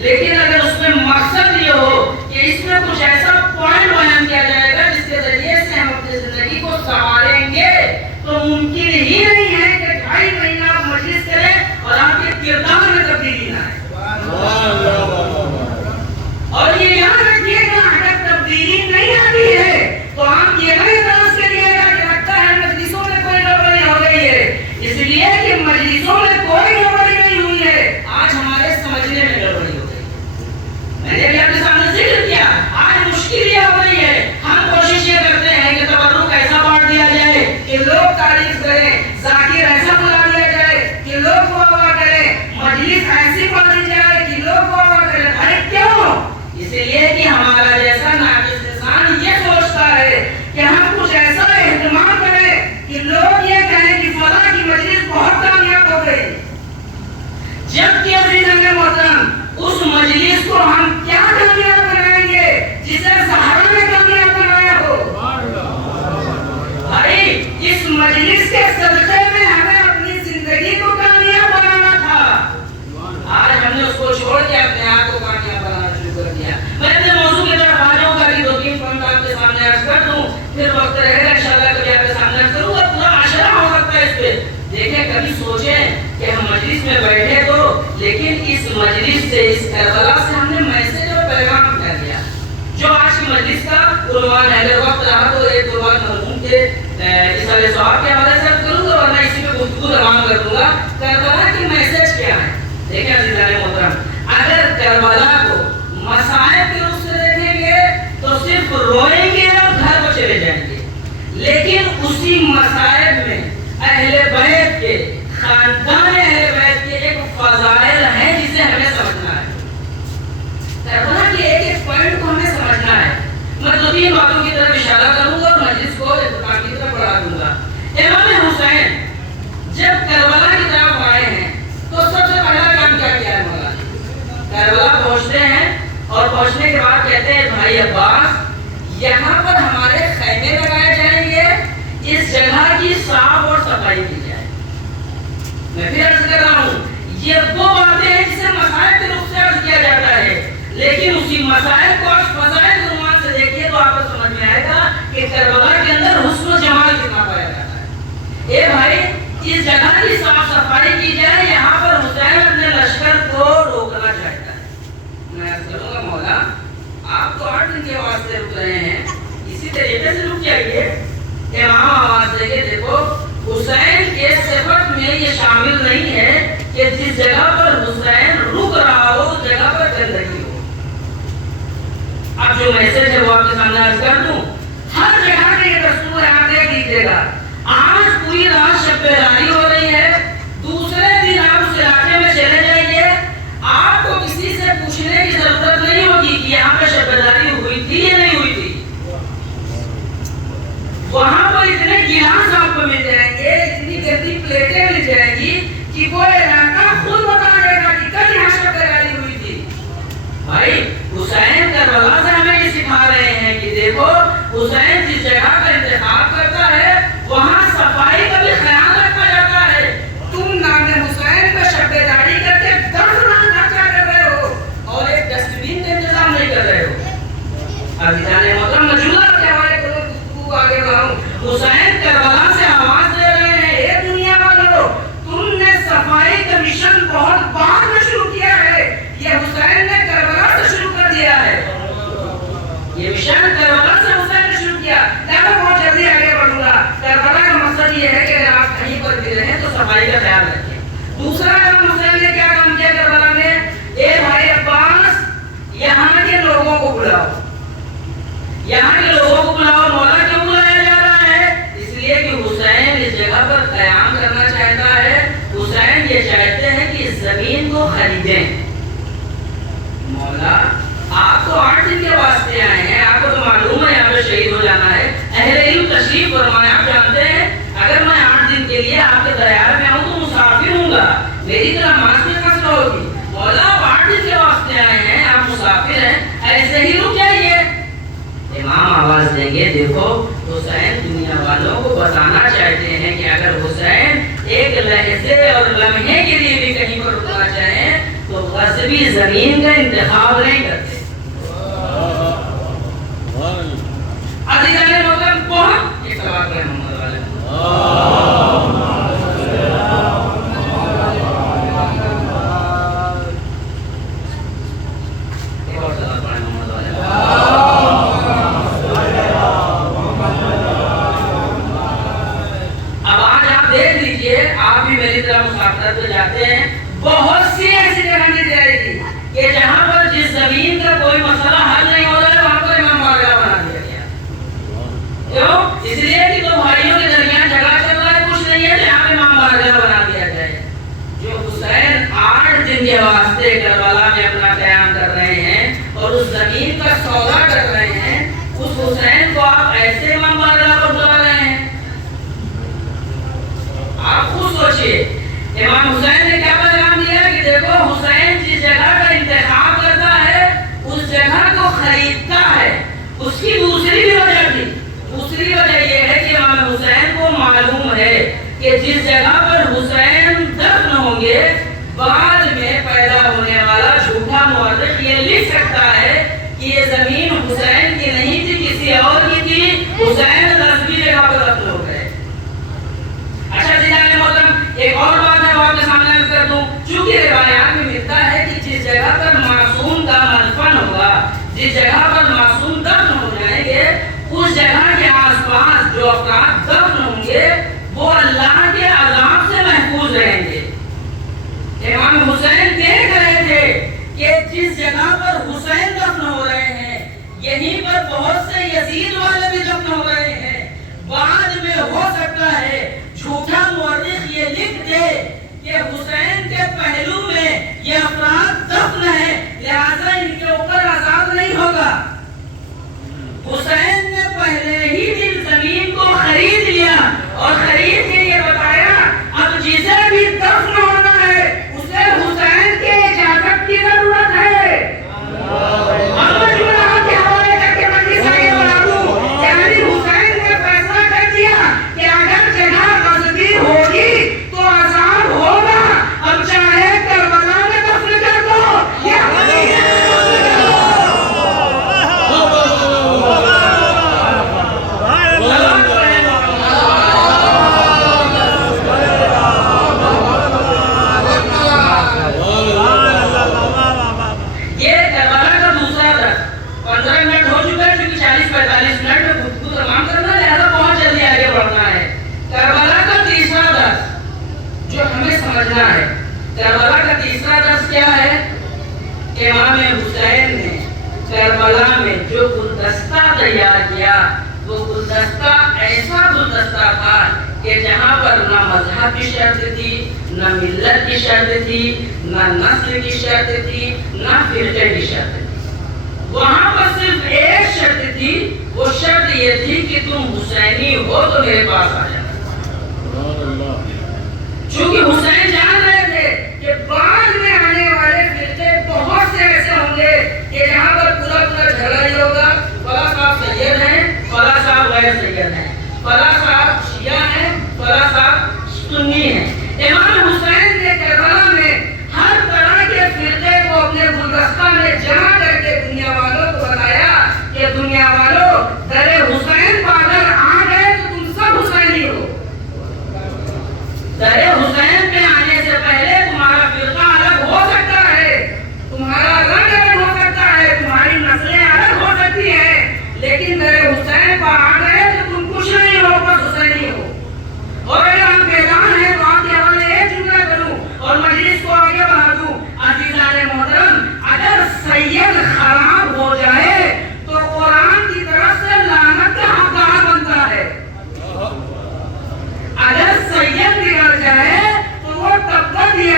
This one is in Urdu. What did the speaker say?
لیکن اگر اس میں مقصد یہ ہو کہ اس میں کچھ ایسا پوائنٹ بیان کیا جائے گا جس کے ذریعے سے ہم اپنی زندگی کو سنواریں گے تو ممکن ہی نہیں ہے کہ 2.5 مہینہ آپ مجلس کریں اور آپ کے کردار میں تبدیلی نہ آئے. اور یہ یاد رکھیے کہ اگر تبدیلی نہیں آتی ہے تو آپ یہ نہیں تلاش کریے گا کہ لگتا ہے مجلسوں میں کوئی گڑبڑی ہو گئی ہے. اس لیے کہ مجلسوں میں کوئی گڑبڑی نہیں ہوئی ہے, آج ہمارے سمجھنے میں گڑبڑی ہو گئی. میں نے بھی آپ کے سامنے ذکر کیا, آج مشکل یہ ہو رہی ہے, ہم کوشش یہ کرتے ہیں کہ تبرک ایسا بانٹ دیا جائے کہ لوگ تعریف کریں, ذاکر ایسا بلا دیا جائے کہ لوگ واہ کریں, مجلس ایسی پڑھی جائے کہ لوگ واہ کریں. ارے کیوں؟ اس لیے کہ ہمارا جیسا ناقص انسان یہ سوچتا ہے کہ ہم کچھ ایسا اہتمام کریں کہ لوگ یہ کہیں کہ فلاں کی مجلس بہت کامیاب ہو گئی, جبکہ عزیزان محترم اس مجلس کو ہم کیا کامیاب بنائیں گے جسے سہارا نے کامیاب بنایا ہو. بھائی اس مجلس کے صدقے میں ہمیں اپنی زندگی کو کامیاب بنانا تھا, آج ہم نے اس کو چھوڑ کے اپنے آپ کو کامیاب بنانا شروع کر دیا. میں اپنے موضوع کی طرف آ جاؤں گا کہ 2-3 پوائنٹ آپ کے سامنے عرض کر دوں, پھر وقت رہے گا انشاءاللہ کبھی آپ کے سامنے عرض کروں گا. پورا عشرہ ہو سکتا ہے اس پہ. دیکھیں کبھی سوچیں کہ ہم مجلس میں بیٹھے تو, لیکن اس مجلس سے, اس کربلا سے ہم نے میسج اور پیغام کیا دیا. جو آج کی مجلس کا عنوان ہے, اگر وقت رہا تو ایک دو بار مرحوم کے اصالِ ثواب کے حوالے سے کروں گا, ورنہ اسی پہ گفتگو روان کر دوں گا. کربلا کی میسج کیا ہے؟ دیکھیں عزیزان محترم, اگر کربلا کو مسائب کے روپ سے دیکھیں گے تو صرف روئیں گے اور گھر کو چلے جائیں گے, لیکن اسی مسائب میں اہل بیت کے, خاندان اہل بیت کے ایک فضائل ہیں جسے ہمیں سمجھنا ہے. کربلا کے ایک ایک پوائنٹ کو ہمیں سمجھنا ہے. میں 2-3 باتوں کی طرف اشارہ کروں گا اور مجلس کو اختتام کی طرف بڑھا دوں گا. امام حسین جب کربلا کی طرف آئے ہیں تو سب سے پہلا کام کیا کیا ہے مولا؟ کربلا پہنچتے ہیں اور پہنچنے کے بعد کہتے ہیں بھائی عباس یہاں پر ہمارے خیمے لگائے جائیں گے, اس جگہ کی صاف اور صفائی کی جائے. میں پھر عرض کر رہا ہوں, یہ وہ باتیں ہیں جسے مسائل کے رخ سے عرض کیا جاتا ہے, لیکن اسی مسائل کو آپ فضائل کے عنوان سے دیکھیے تو آپ کو سمجھ میں آئے گا کہ کربلا کے اندر حسن و جمال کتنا پایا جاتا ہے. اے بھائی اس جگہ کی صاف صفائی کی جائے, یہاں پر حسین اپنے لشکر کو روکنا چاہتا ہے. میں عرض کروں گا مولا آپ تو 8 دن کے واسطے رک رہے ہیں, اسی طریقے سے رک جائیے. امام آواز دے کے دیکھو حسین کے صفت میں یہ شامل نہیں ہے کہ جس جگہ پر حسین رک رہا ہو اس جگہ پر گندگی ہو. اب جو میسج ہے وہ آپ کے سامنے عرض کر دوں, ہر جگہ کا یہ دستور ہے, آپ دیکھ لیجیے گا. آج پوری رات شب بیداری ہو رہی ہے, دوسرے دن آپ اس علاقے میں چلے جائیے, آپ کو کسی سے پوچھنے کی ضرورت نہیں ہوگی کہ یہاں پہ شب بیداری ہوئی تھی یا نہیں ہوئی تھی. وہاں پر اتنے گلاس آپ کو مل جائیں گے, اتنی گندی پلیٹیں مل جائیں گی کہ وہ علاقہ خود بتا دے گا کہ کل یہاں شب بیداری ہوئی تھی. بھائی حسین کربلا سے ہمیں یہ سکھا رہے ہیں کہ دیکھو حسین جس جگہ کا انتخاب کرتا ہے وہاں صفائی کا بھی خیال رکھا جاتا ہے. تم نام حسین کا شب بیداری کر کے 10 لاکھ خرچہ کر رہے ہو اور ایک ڈسٹ بین کا انتظام نہیں کر رہے ہو. عزیزان محترم مجموعہ کے حوالے کرو, گفتگو آگے بڑھاؤں. حسین کربلا سے آواز دے رہے ہیں, اے دنیا والوں تم نے صفائی کا مشن بہت بعد میں شروع کیا ہے, یہ حسین نے کربلا سے شروع کر دیا ہے. یہ مشن کربلا سے حسین نے شروع کیا. میں بہت جلدی آگے بڑھوں گا. کربلا کا مقصد یہ ہے کہ اگر آپ کہیں پر بھی رہیں تو صفائی کا خیال رکھیں. دوسرا امام حسین نے کیا کام کیا کربلا میں, اے بھائی عباس یہاں کے لوگوں کو بلاؤ, یہاں کے لوگوں کو بلاؤ. مولا کیوں بلایا جا رہا ہے؟ اس لیے کہ حسین اس جگہ پر قیام کرنا چاہتا ہے. حسین یہ چاہتے ہیں کہ اس زمین کو خریدیں. مولا آپ تو 8 دن کے واسطے آئے ہیں, آپ کو تو معلوم ہے یہاں پہ شہید ہو جانا ہے. اہل علم تشریف فرمائے, آپ جانتے ہیں اگر میں 8 دن کے لیے آپ کے دربار میں آؤں تو مسافر ہوں گا, میری طرح ماس میں فصل ہوگی. مولا آپ 8 دن کے واسطے آئے ہیں, آپ مسافر ہیں, ایسے ہی رک جائیے. امام آواز دیں گے دیکھو حسین دنیا والوں کو بتانا چاہتے ہیں کہ اگر حسین ایک لحظے اور لمحے کے لیے بھی کہیں پر رکنا چاہیں تو غزہ قصبی زمین کا انتخاب نہیں کرتے. عزیزان محترم کون ایک سوال کریں محمد والے ایک اور سوال پڑھیں محمد والے. اب آج آپ دیکھ لیجئے, آپ بھی میری طرح مسافرت پہ جاتے ہیں, بہت سی ایسی جگہ مل جائے گی کہ جہاں پر جس زمین کا کوئی مسئلہ حل نہیں ہو رہا ہے وہاں پر امام بارگاہ بنا دیا گیا. کیوں؟ اس لیے کہ دو بھائیوں کے درمیان جھگڑا چل رہا ہے, کچھ نہیں ہے, جہاں امام بارگاہ بنا دیا جائے. جو حسین 8 دن کے واسطے کربلا میں اپنا قیام کر رہے ہیں اور اس زمین کا سودا کر رہے ہیں, اس حسین کو آپ ایسے امام بارگاہ پر بلا رہے ہیں. آپ خود سوچئے, امام حسین نے کیا پیغام دیا کہ دیکھو حسین جس جگہ کا انتخاب کرتا ہے اس جگہ کو خریدتا ہے. اس کی دوسری بھی وجہ تھی. دوسری وجہ یہ ہے کہ امام حسین کو معلوم ہے کہ جس جگہ پر حسین دفن ہوں گے بعد میں پیدا ہونے والا جھوٹا مورخ یہ لکھ سکتا ہے کہ یہ زمین حسین کی نہیں تھی, کسی اور کی تھی, حسین غصبی جگہ پر دفن ہو گئے. اچھا جناب محترم, ایک اور بات ہے وہ آپ کے سامنے عرض کر دوں. چونکہ روایات میں ملتا ہے کہ جس جگہ پر معصوم کا مدفن ہوگا, جس جگہ پر معصوم دفن ہو جائیں گے, اس جگہ کے آس پاس جو افراد دفن ہوں گے وہ اللہ کے عذاب سے محفوظ رہیں گے. امام حسین دیکھ رہے تھے کہ جس جگہ پر حسین دفن ہو رہے ہیں یہیں پر بہت سے یزید والے بھی دفن ہو رہے ہیں. بعد میں ہو سکتا ہے جھوٹا مورخ یہ لکھ دے کہ حسین کے پہلو میں یہ افراد دفن ہیں, لہذا ان کے اوپر عذاب نہیں ہوگا. حسین نے پہلے ہی دن زمین کو خرید لیا اور خرید کے یہ بتایا اب جسے بھی دفن ہونا ہے اسے حسین کے اجازت کی ضرورت ہے. اب میں جمعہ کے حوالے کر کے مجلس آگے بڑھا دوں, یعنی حسین نے فیصلہ کر دیا کہ اگر جگہ غصبی ہوگی تو عذاب ہوگا. اب چاہے کربلا میں دفن کر دو یا ہے. کربلا کا تیسرا درس کیا ہے؟ امام حسین نے کربلا میں جو گلدستہ تیار کیا وہ گلدستہ ایسا گلدستہ تھا کہ جہاں پر نہ مذہب کی شرط تھی, نہ ملت کی شرط تھی, نہ نسل کی شرط تھی, نہ فرقے کی شرط تھی. وہاں پر صرف ایک شرط تھی, وہ شرط یہ تھی کہ تم حسینی ہو تو میرے پاس آ جانا. چونکہ حسین جان رہے تھے کہ بعد میں آنے والے فرقے بہت سے ایسے ہوں گے کہ جہاں پر پورا جھگڑا ہی ہوگا, فلاں صاحب سید ہیں, فلاں صاحب غیر سید ہیں, فلاں صاحب شیعہ ہیں, فلاں صاحب سنی ہیں. امام حسین نے کربلا میں ہر طرح کے فرقے کو اپنے گلدستہ میں جمع کر کے دنیا والوں کو بتایا کہ دنیا والوں در حسین پر اگر آ گئے تو تم سب حسینی ہو. در حسین پہ آنے سے پہلے تمہارا فرقہ الگ ہو سکتا ہے, تمہارا رنگ الگ ہو سکتا ہے, تمہاری نسلیں الگ ہو سکتی ہیں, لیکن در حسین پہ آ گئے تو تم کچھ نہیں ہو, بس حسینی ہو. اور اگر ہم میدان ہیں تو آپ کے حوالے ایک جملہ کروں اور مجلس کو آگے بڑھا دوں. عزیزان محترم, اگر سید خراب ہو جائے تو قرآن کی طرف سے لعنت کا حقدار بنتا ہے. اگر سید بگڑ جائے تو وہ تب تک یہ